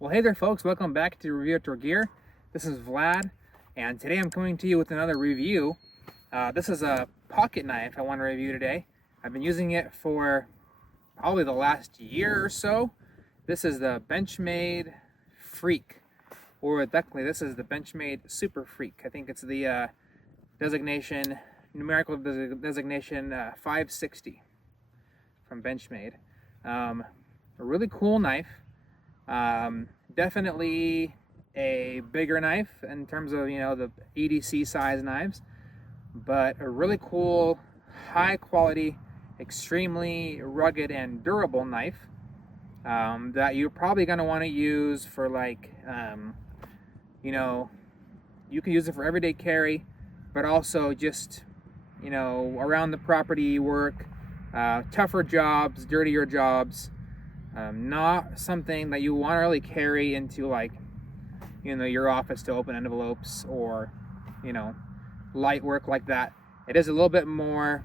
Well, hey there folks, welcome back to Review Outdoor Gear. This is Vlad, and today I'm coming to you with another review. This is a pocket knife I want to review today. I've been using it for probably the last year or so. This is the Benchmade Freek, or technically this is the Benchmade Super Freek. I think it's the numerical designation 560 from Benchmade. A really cool knife. Definitely a bigger knife in terms of, the EDC size knives, but a really cool, high quality, extremely rugged and durable knife that you're probably going to want to use for you can use it for everyday carry, but also just, around the property work, tougher jobs, dirtier jobs. Not something that you want to really carry into your office to open envelopes or, light work like that. It is a little bit more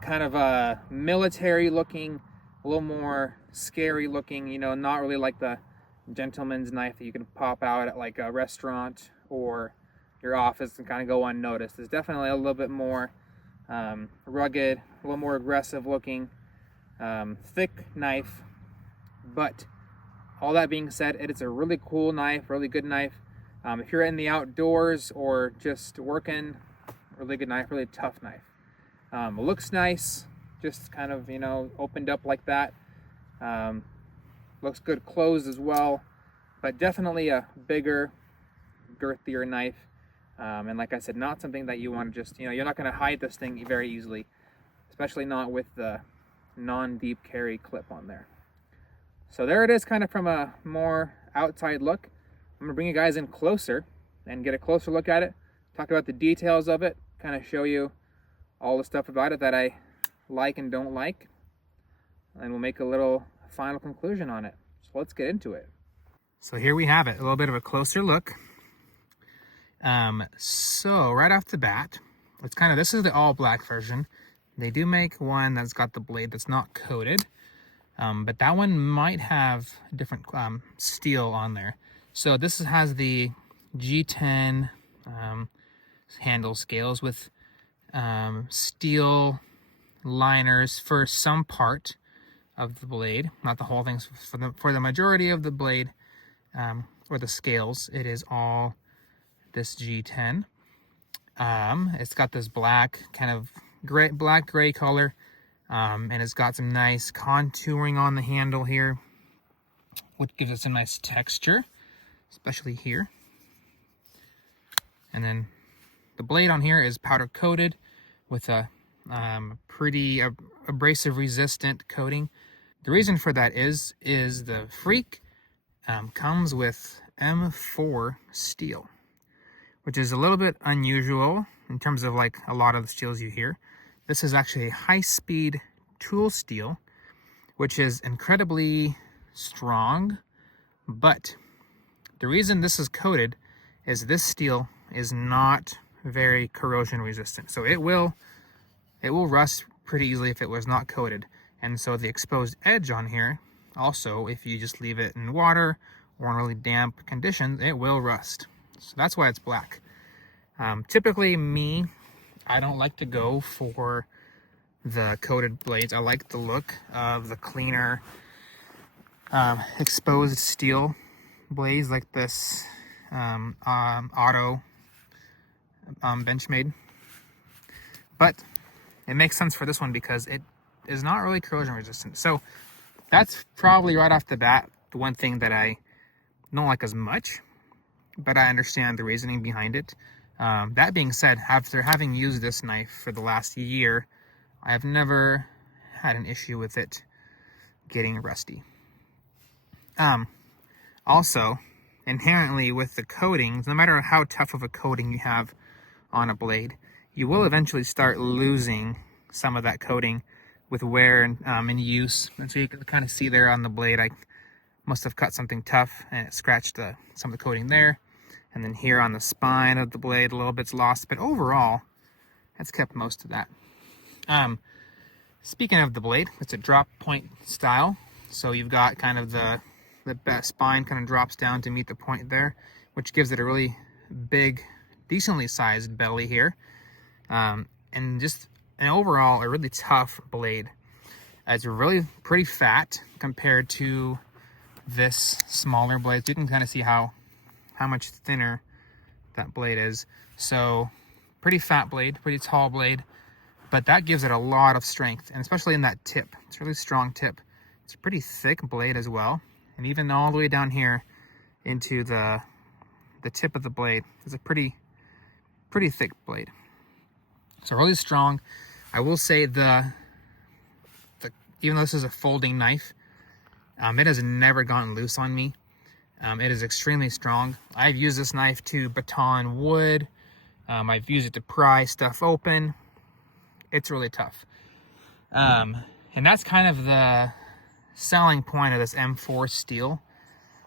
kind of a military looking, a little more scary looking, not really like the gentleman's knife that you can pop out at like a restaurant or your office and kind of go unnoticed. It's definitely a little bit more rugged, a little more aggressive looking. Thick knife, but all that being said, it is a really cool knife, really good knife. If you're in the outdoors or just working, really good knife, really tough knife. It looks nice, just kind of opened up like that. Looks good closed as well, but definitely a bigger, girthier knife. And like I said, not something that you want to just you're not going to hide this thing very easily, especially not with the non-deep carry clip on there. So there it is, kind of from a more outside look. I'm gonna bring you guys in closer and get a closer look at it, talk about the details of it, kind of show you all the stuff about it that I like and don't like, and we'll make a little final conclusion on it. So let's get into it. So here we have it, a little bit of a closer look. So right off the bat, this is the all black version. They do make one that's got the blade that's not coated, but that one might have different steel on there. So this has the G10 handle scales with steel liners for some part of the blade, not the whole thing. For the majority of the blade or the scales, it is all this G10. It's got this black kind of black gray color, and it's got some nice contouring on the handle here, which gives us a nice texture, especially here. And then the blade on here is powder coated with a pretty abrasive resistant coating. The reason for that is the Freek comes with M4 steel, which is a little bit unusual in terms of like a lot of the steels you hear. This is actually a high-speed tool steel, which is incredibly strong, but the reason this is coated is this steel is not very corrosion resistant. So it will rust pretty easily if it was not coated. And so the exposed edge on here, also, if you just leave it in water or in really damp conditions, it will rust. So that's why it's black. Typically I don't like to go for the coated blades. I like the look of the cleaner exposed steel blades like this auto Benchmade. But it makes sense for this one because it is not really corrosion resistant. So that's probably right off the bat the one thing that I don't like as much, but I understand the reasoning behind it. That being said, after having used this knife for the last year, I have never had an issue with it getting rusty. Also, inherently with the coatings, no matter how tough of a coating you have on a blade, you will eventually start losing some of that coating with wear and use. And so you can kind of see there on the blade, I must have cut something tough and it scratched some of the coating there. And then here on the spine of the blade, a little bit's lost, but overall, that's kept most of that. Speaking of the blade, it's a drop point style. So you've got kind of the spine kind of drops down to meet the point there, which gives it a really big, decently sized belly here. And just an overall a really tough blade. It's really pretty fat compared to this smaller blade. You can kind of see how much thinner that blade is. So pretty fat blade, pretty tall blade, but that gives it a lot of strength, and especially in that tip. It's a really strong tip. It's a pretty thick blade as well, and even all the way down here into the tip of the blade is a pretty thick blade. So really strong. I will say even though this is a folding knife, it has never gotten loose on me. It is extremely strong. I've used this knife to baton wood. I've used it to pry stuff open. It's really tough. And that's kind of the selling point of this M4 steel,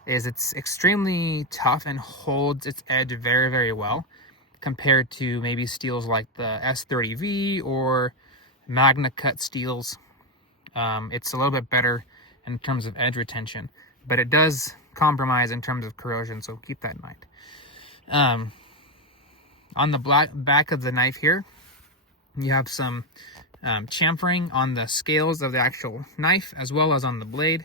is it's extremely tough and holds its edge very, very well compared to maybe steels like the S30V or Magna Cut steels. It's a little bit better in terms of edge retention, but it does compromise in terms of corrosion, so keep that in mind. On the back of the knife here, you have some chamfering on the scales of the actual knife as well as on the blade,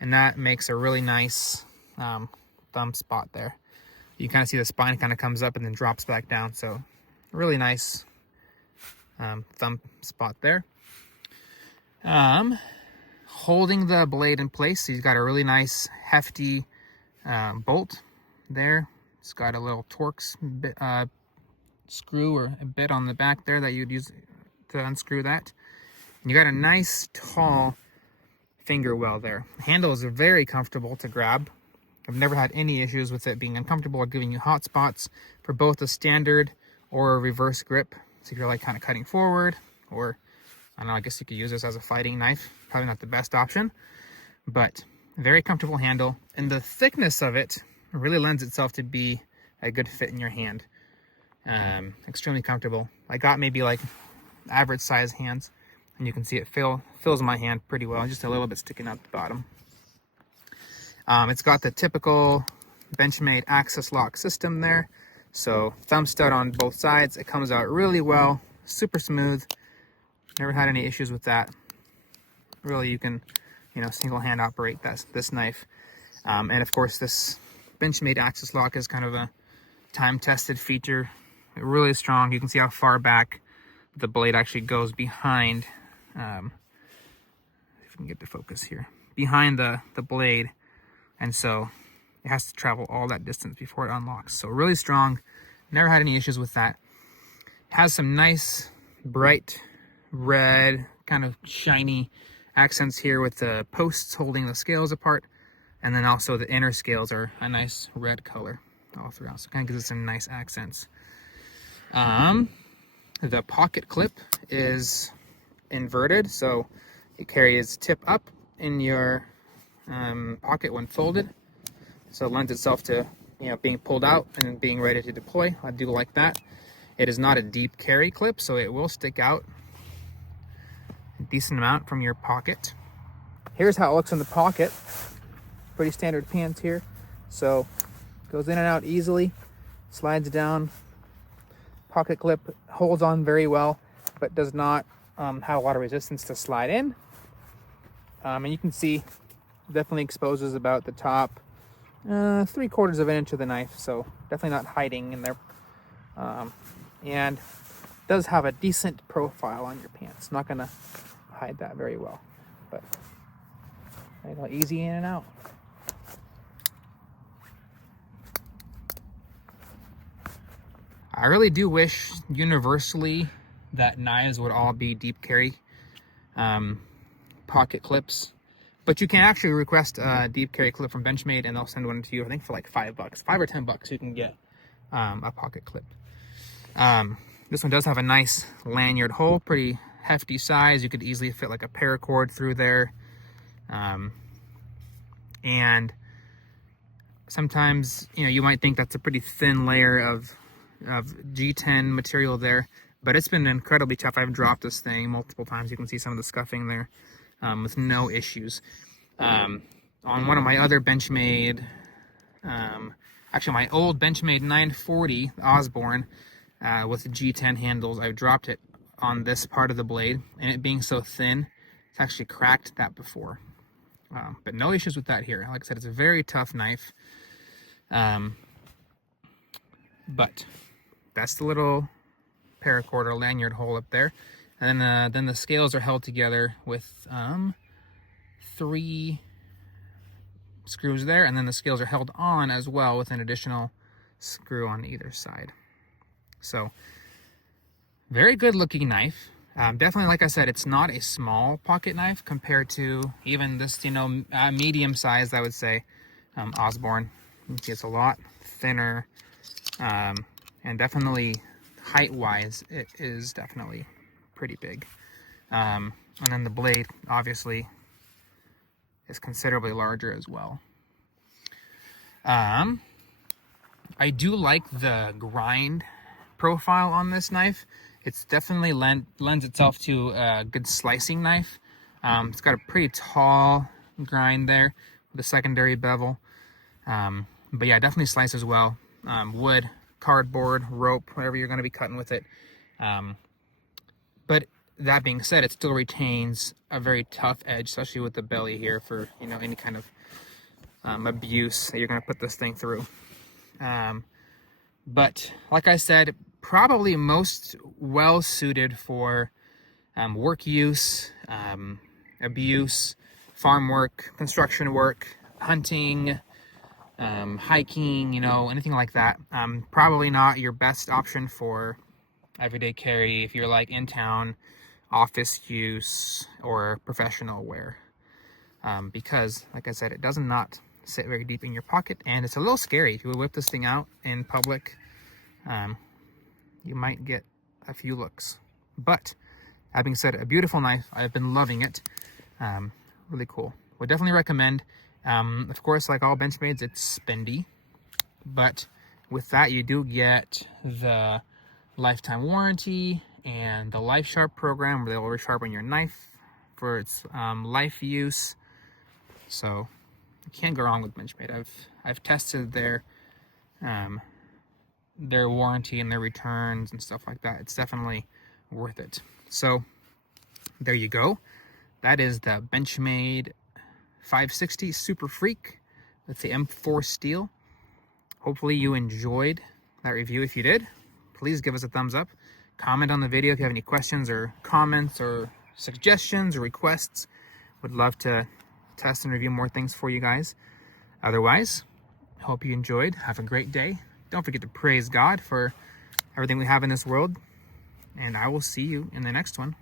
and that makes a really nice thumb spot there. You kind of see the spine kind of comes up and then drops back down, so really nice thumb spot there. Holding the blade in place, so you've got a really nice hefty bolt there. It's got a little Torx screw or a bit on the back there that you'd use to unscrew that. And you got a nice tall finger well there. The handle is very comfortable to grab. I've never had any issues with it being uncomfortable or giving you hot spots for both a standard or a reverse grip. So if you're like kind of cutting forward, or I don't know, I guess you could use this as a fighting knife. Probably not the best option, but very comfortable handle. And the thickness of it really lends itself to be a good fit in your hand. Extremely comfortable. I got maybe like average size hands, and you can see it fills my hand pretty well, just a little bit sticking out the bottom. It's got the typical Benchmade access lock system there, so thumb stud on both sides. It comes out really well, super smooth. Never had any issues with that. Really, you can, single hand operate this knife. And of course, this Benchmade access lock is kind of a time-tested feature. Really strong. You can see how far back the blade actually goes behind. If we can get the focus here, behind the blade, and so it has to travel all that distance before it unlocks. So really strong. Never had any issues with that. It has some nice bright red, kind of shiny accents here with the posts holding the scales apart, and then also the inner scales are a nice red color all throughout, so it kind of gives it some nice accents. The pocket clip is inverted, so it carries tip up in your pocket when folded, so it lends itself to being pulled out and being ready to deploy. I do like that. It is not a deep carry clip, so it will stick out a decent amount from your pocket. Here's how it looks in the pocket. Pretty standard pants here, so goes in and out easily, slides down. Pocket clip holds on very well, but does not have a lot of resistance to slide in. And you can see definitely exposes about the top 3/4 of an inch of the knife, so definitely not hiding in there. And does have a decent profile on your pants. Not gonna hide that very well, but easy in and out. I really do wish universally that knives would all be deep carry pocket clips, but you can actually request a deep carry clip from Benchmade and they'll send one to you, I think for like $5, $5 or $10 you can get a pocket clip. This one does have a nice lanyard hole, pretty hefty size. You could easily fit like a paracord through there. And sometimes, you might think that's a pretty thin layer of G10 material there, but it's been incredibly tough. I've dropped this thing multiple times. You can see some of the scuffing there with no issues. on one of my other Benchmade, actually my old Benchmade 940 Osborne with the G10 handles, I've dropped it on this part of the blade, and it being so thin, it's actually cracked that before. But no issues with that here. Like I said, it's a very tough knife. But that's the little paracord or lanyard hole up there. And then the scales are held together with 3 screws there, and then the scales are held on as well with an additional screw on either side. So very good looking knife. Definitely, like I said, it's not a small pocket knife compared to even this, medium size, I would say, Osborne. It's a lot thinner, and definitely height-wise, it is definitely pretty big. And then the blade, obviously, is considerably larger as well. I do like the grind profile on this knife. It's definitely lends itself to a good slicing knife. It's got a pretty tall grind there with a secondary bevel. But yeah, definitely slices well. Wood, cardboard, rope, whatever you're going to be cutting with it. But that being said, it still retains a very tough edge, especially with the belly here for, any kind of abuse that you're going to put this thing through. But like I said, probably most well suited for work use, abuse, farm work, construction work, hunting, hiking, anything like that. Probably not your best option for everyday carry if you're like in town, office use, or professional wear. Because, like I said, it does not sit very deep in your pocket, and it's a little scary. If you whip this thing out in public, you might get a few looks. But that being said, a beautiful knife. I've been loving it. Really cool. Would definitely recommend. Of course, like all Benchmades, it's spendy, but with that you do get the lifetime warranty and the Life Sharp program, where they will resharpen your knife for its life use. So you can't go wrong with Benchmade. I've tested their warranty and their returns and stuff like that. It's definitely worth it. So there you go. That is the Benchmade 560 Super Freek with the M4 steel. Hopefully you enjoyed that review. If you did, please give us a thumbs up. Comment on the video if you have any questions or comments or suggestions or requests. Would love to test and review more things for you guys. Otherwise, hope you enjoyed. Have a great day. Don't forget to praise God for everything we have in this world. And I will see you in the next one.